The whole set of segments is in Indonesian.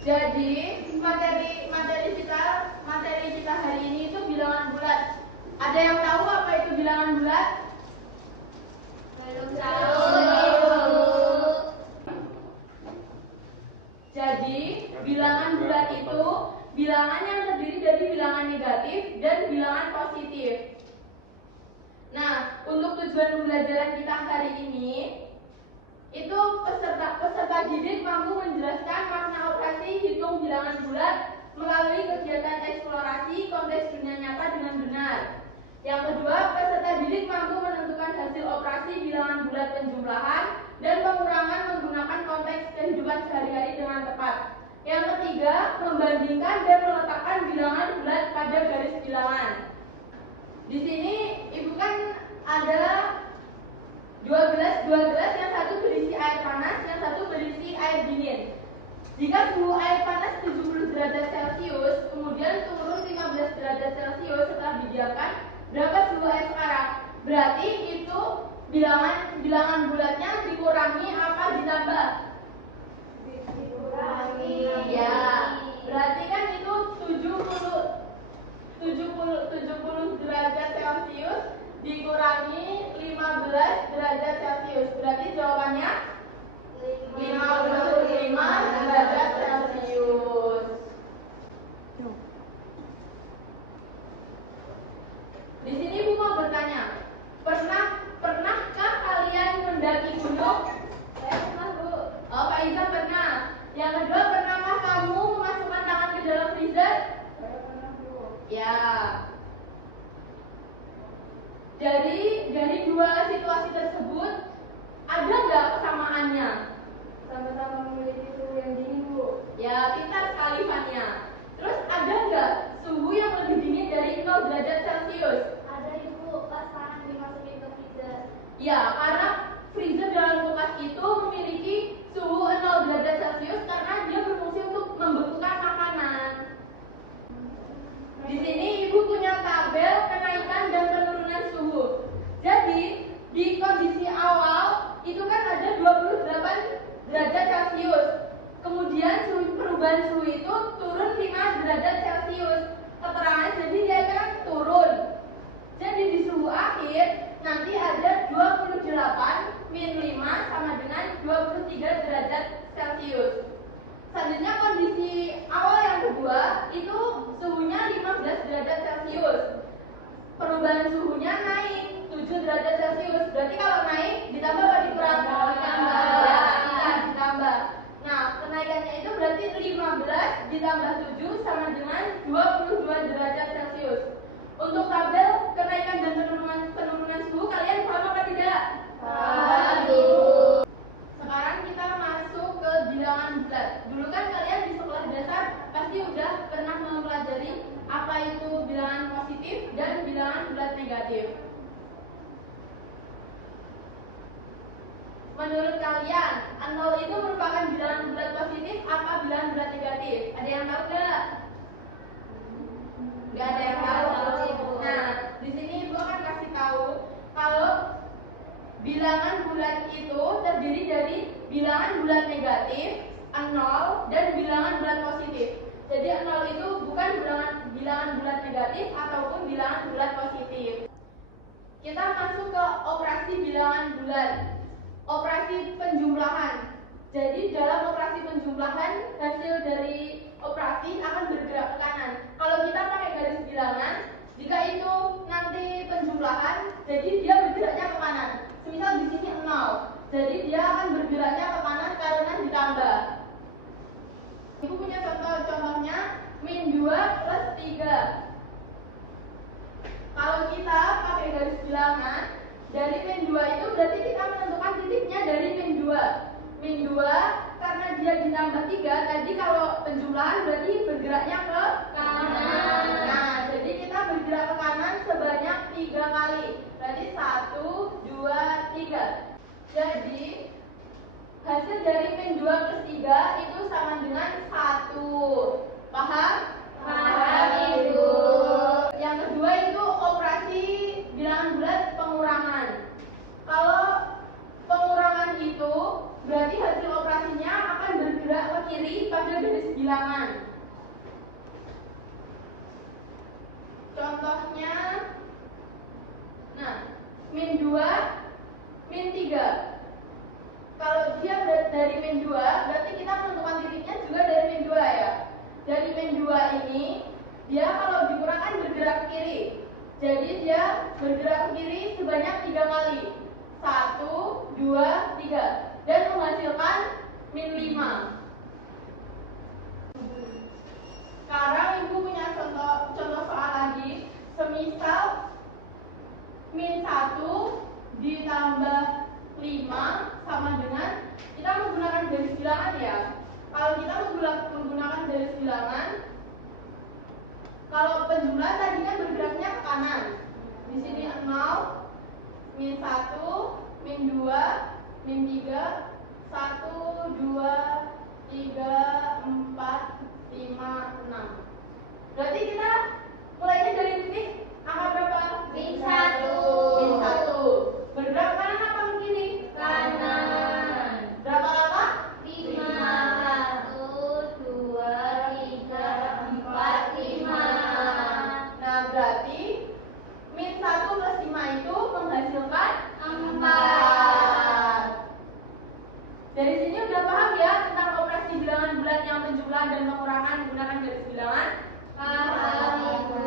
Jadi materi kita hari ini itu bilangan bulat. Ada yang tahu apa itu bilangan bulat? Belum tahu. Jadi bilangan bulat itu bilangan yang terdiri dari bilangan negatif dan bilangan positif. Nah, untuk tujuan pembelajaran kita hari ini itu peserta didik mampu menjelaskan makna operasi hitung bilangan bulat melalui kegiatan eksplorasi konteks dunia nyata dengan benar. Yang kedua, peserta didik mampu menentukan hasil operasi bilangan bulat penjumlahan dan pengurangan menggunakan konteks kehidupan sehari-hari dengan tepat. Yang ketiga, membandingkan dan meletakkan bilangan bulat pada garis bilangan. Di sini Ibu kan ada dua gelas, yang satu berisi air panas, yang satu berisi air dingin. Jika suhu air panas 70 derajat Celcius, kemudian turun 15 derajat Celcius setelah didiamkan, berapa suhu air sekarang? Berarti itu bilangan bulatnya dikurangi apa ditambah? Dikurangi. Ya, berarti kan itu 70 derajat Celcius dikurangi 15 derajat Celcius. Berarti jawabannya 55 derajat Celcius. Di sini Ibu mau bertanya, pernahkah kalian mendaki gunung? Saya pernah, Bu. Oh, Pak Iza pernah. Yang kedua, pernahkah kamu memasukkan tangan ke dalam freezer? Saya pernah, Bu. Ya. Dari dua situasi tersebut, ada nggak kesamaannya? Sama-sama memiliki suhu yang dingin, Bu. Ya, pintar sekali Fania. Terus ada nggak suhu yang lebih dingin dari 0 derajat Celcius? Ada, Ibu, pas tangan dimasukin ke freezer. Ya, karena freezer dalam kulkas itu memiliki suhu 0 derajat Celcius karena dia berfungsi untuk membekukan makanan. Di sini Ibu punya tabel kenaikan dan penurunan suhu. Jadi, di kondisi awal itu kan ada 28 derajat Celcius. Kemudian perubahan suhu itu turun 5 derajat Celcius. Keterangan jadi dia akan turun. Jadi di suhu akhir nanti ada 28 min 5 sama dengan 23 derajat Celcius. Selanjutnya kondisi awal yang kedua itu suhunya 15 derajat Celcius. Perubahan suhunya naik 7 derajat Celcius. Berarti kalau naik ditambah apa dikurang? Ditambah. Ya, ditambah. Nah, kenaikannya itu berarti 15 ditambah 7 sama dengan 22 derajat Celcius. Untuk tabel kenaikan dan penurunan suhu kalian paham apa tidak? Paham. Sekarang kita masuk ke bilangan bulat. Dulu kan kalian di sekolah dasar pasti udah pernah mempelajari apa itu bilangan positif dan bilangan bulat negatif. Menurut kalian, 0 itu merupakan bilangan bulat positif apa bilangan bulat negatif? Ada yang tahu nggak? Nggak ada yang tahu. Nah, di sini Ibu akan kasih tahu kalau bilangan bulat itu terdiri dari bilangan bulat negatif, 0, dan bilangan bulat positif. Jadi 0 itu bukan bilangan bulat negatif ataupun bilangan bulat positif. Kita masuk ke operasi bilangan bulat. Operasi penjumlahan. Jadi dalam operasi penjumlahan, hasil dari operasi akan bergerak ke kanan. Kalau kita pakai garis bilangan, jika itu nanti penjumlahan, jadi dia bergeraknya ke kanan. Semisal di sini 0, jadi dia akan bergeraknya ke kanan karena ditambah. Ibu punya contohnya min 2 plus 3. Kalau kita pakai garis bilangan, dari min 2 itu berarti kita menentukan titiknya dari min 2. Min 2 karena dia ditambah 3, tadi kalau penjumlahan berarti bergeraknya ke kanan. Nah, jadi kita bergerak ke kanan sebanyak 3 kali. Berarti 1, 2, 3. Jadi hasil dari min 2 plus 3 itu sama dengan 1. Paham? Paham, Ibu. Yang kedua itu operasi bilangan bulat pengurangan. Kalau pengurangan itu berarti hasil operasinya akan bergerak ke kiri pada garis bilangan. Contohnya, nah, min 2, min 3. Kalau dia dari min 2, berarti kita menentukan titiknya juga dari min 2 ya. Dari min 2 ini, dia kalau dikurangkan bergerak ke kiri. Jadi dia bergerak ke kiri sebanyak 3 kali. 1, 2, 3. Dan menghasilkan min 5. Sekarang ibu punya contoh soal lagi. Semisal min 1 ditambah 5 sama dengan, kita menggunakan garis bilangan ya. Kalau kita menggunakan garis bilangan, kalau penjumlahan tadi kan bergeraknya ke kanan. Di sini 0, min 1, min 2, min 3, 1, 2, 3, 4, 5, 6. Berarti kita mulainya dari titik angka berapa? Min 1. Min 1. Bergerak kanan apa ke kiri? Kanan. Berapa lama? 5. 1, 2, 3, 4, 5. Nah, berarti min 1 plus 5 itu menghasilkan 4. Dari sini udah paham ya tentang operasi bilangan bulat yang penjumlahan dan pengurangan menggunakan garis bilangan? Paham, Ibu.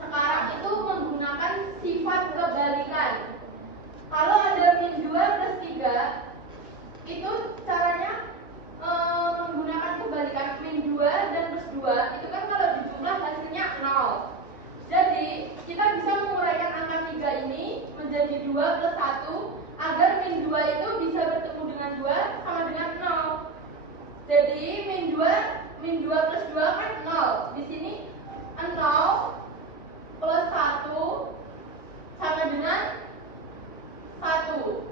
Sekarang itu menggunakan sifat kebalikan. Kalau ada min 2 plus 3, itu caranya menggunakan kebalikan min 2 dan plus 2. Itu kan kalau dijumlah hasilnya 0. Jadi kita bisa menguraikan angka 3 ini menjadi 2 plus 1 agar min 2 itu bisa bertemu dengan 2 sama dengan 0. Jadi min 2 plus 2 kan 0. Di sini 0 plus 1 sama dengan 1.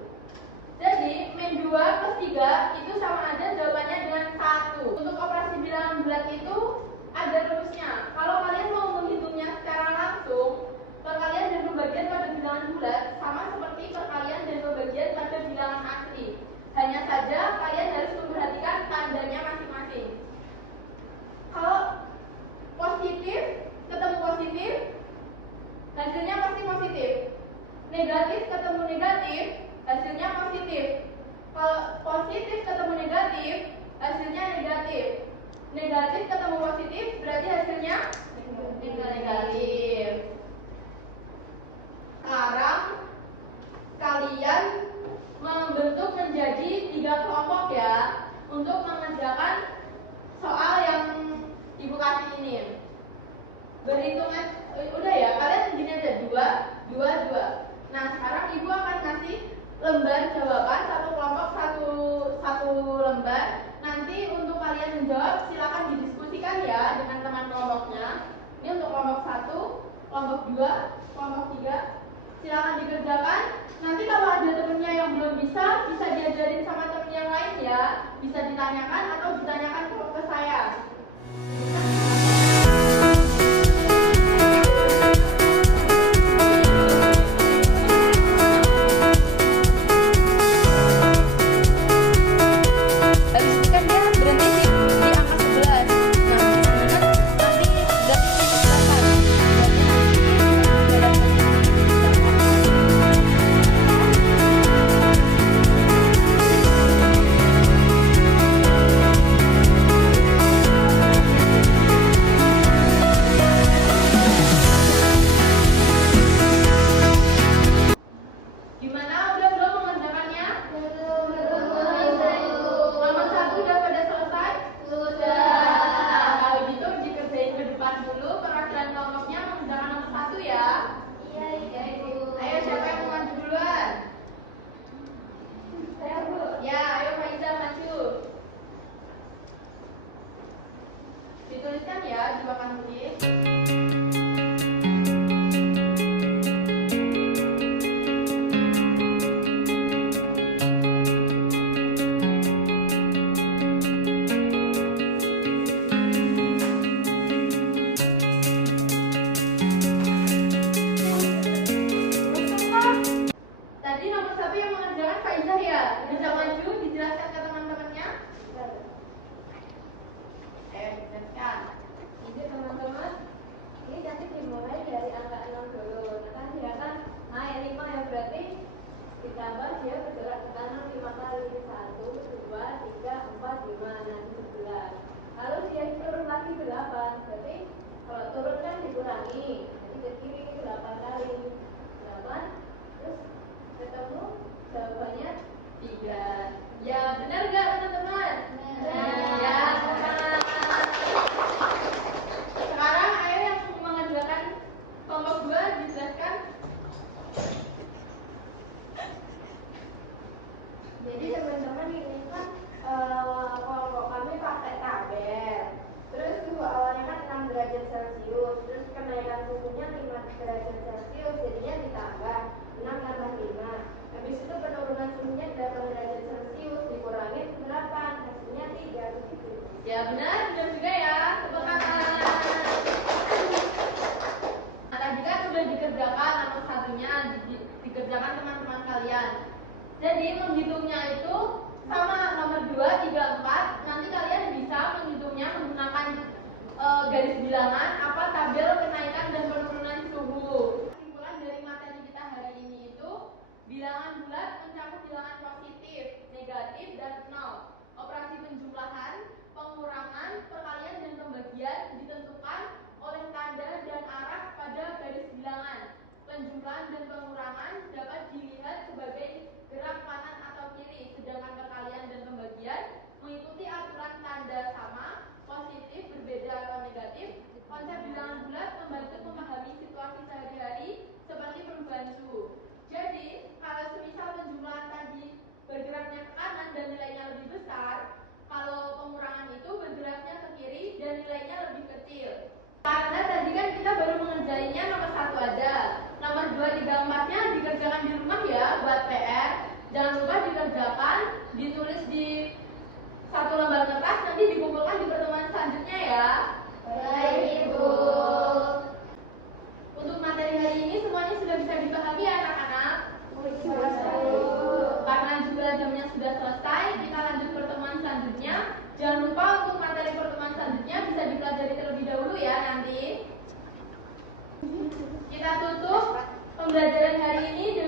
Jadi min 2 plus 3 itu sama aja jawabannya dengan 1. Untuk operasi bilangan bulat itu ada rumusnya. Kalau kalian mau menghitungnya secara langsung, perkalian dan pembagian pada bilangan bulat sama seperti perkalian dan pembagian pada bilangan asli. Hanya saja kalian harus memperhatikan tandanya masing-masing. Kalau positif ketemu positif, hasilnya pasti positif. Negatif ketemu negatif, hasilnya positif. Kalau positif ketemu negatif, hasilnya negatif. Negatif ketemu positif, berarti hasilnya negatif. Sekarang kalian membentuk menjadi 3 kelompok ya untuk mengerjakan soal yang ibu kasih ini. Berhitungan udah ya, kalian gini aja 2, 2, 2. Nah sekarang ibu akan kasih lembar jawaban satu kelompok satu lembar. Nanti untuk kalian menjawab silakan didiskusikan ya dengan teman kelompoknya. Ini untuk kelompok 1, kelompok 2, kelompok 3. Silakan dikerjakan. Nanti kalau ada temennya yang belum bisa diajarin sama temen yang lain ya. Bisa ditanyakan atau ditanyakan ke saya. Ya benar juga ya. Tepuk tangan. Nah, tadi kan sudah dikerjakan nomor satunya, dikerjakan teman-teman kalian. Jadi menghitungnya itu sama nomor 2, 3, 4. Nanti kalian bisa menghitungnya menggunakan garis bilangan apa tabel kenaikan dan penurunan suhu. Kesimpulan dari materi kita hari ini itu bilangan bulat mencakup bilangan positif, negatif, dan nol. Operasi penjumlahan, pengurangan, perkalian, dan pembagian ditentukan oleh tanda dan arah pada garis bilangan. Penjumlahan dan pengurangan dapat dilihat sebagai gerak kanan atau kiri, sedangkan perkalian dan pembagian mengikuti aturan tanda sama, positif, berbeda, atau negatif. Konsep bilangan bulat membantu memahami situasi sehari-hari seperti perubahan suhu. Jadi, kalau semisal penjumlahan tadi bergeraknya ke kanan dan nilainya lebih besar, kalau pengurangan itu bergeraknya ke kiri dan nilainya lebih kecil. Karena tadi kan kita baru mengerjainnya nomor 1 aja. Nomor 2, 3, 4-nya dikerjakan di rumah ya buat PR. Jangan lupa dikerjakan, ditulis di satu lembar kertas, nanti dikumpulkan di pertemuan selanjutnya ya. Baik, Ibu. Untuk materi hari ini semuanya sudah bisa dipahami ya anak-anak? Karena juga jamnya sudah selesai, kita lanjut pertemuan selanjutnya. Jangan lupa untuk materi pertemuan selanjutnya bisa dipelajari terlebih dahulu ya nanti. Kita tutup pembelajaran hari ini